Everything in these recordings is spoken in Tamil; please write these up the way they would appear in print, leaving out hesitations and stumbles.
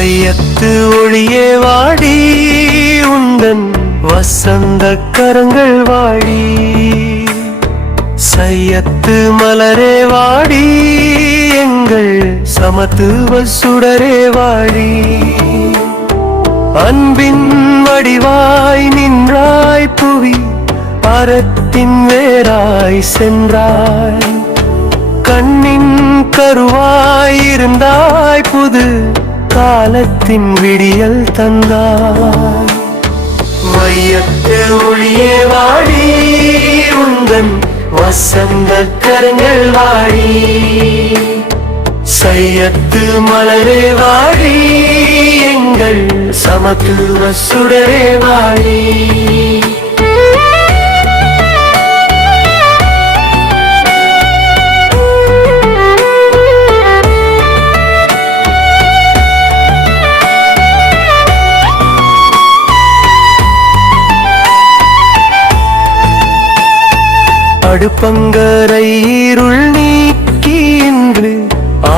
வையத்து ஒளியே வாடி உந்தன் வசந்த கரங்கள் வாடி சையத்து மலரே வாடி எங்கள் சமத்துவ சுடரே வாடி அன்பின் வடிவாய் நின்றாய் புவி அறத்தின் வேராய் சென்றாய் கண்ணின் கருவாயிருந்தாய் புது காலத்தின் விடியல் தந்தாய் வையத்து ஒளியே வாடி உந்தன் வசந்த கரங்கள் வாடி சையத்து மலரே வாடி எங்கள் சமத்துவ சுடரே வாடி அடுப்பங்கரை இருள் நீக்கி இன்று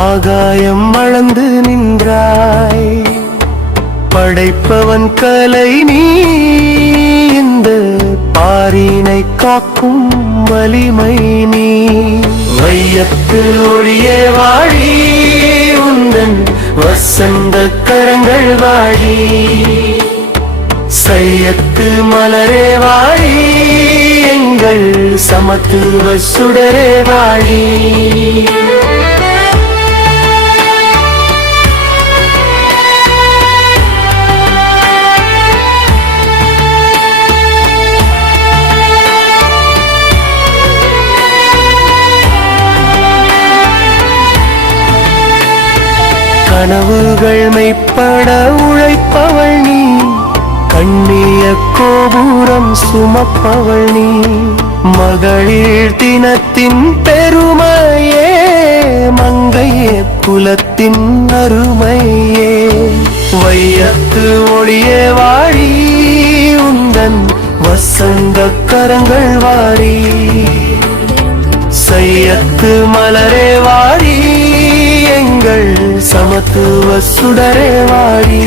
ஆகாயம் அளந்து நின்றாய் படைப்பவன் கலை நீ இந்த பாரினை காக்கும் வலிமை நீ வையத்து ஒளியே வாடி உந்தன் வசந்த கரங்கள் வாடி சையத்து மலரே வாடி எங்கள் சமத்துவ சுடரே வாடி கனவுகள் மெய்ப்பட உழைப்பவள் நீ கண்ணிய கோபுரம் சுமப்பவள் நீ மகளிர் தினத்தின் பெருமையே மங்கையே குலத்தின் அருமையே வையத்து ஒளியே வாடி உந்தன் வசந்த கரங்கள் வாடி சையத்து மலரே வாடி எங்கள் சமத்துவ சுடரே வாடி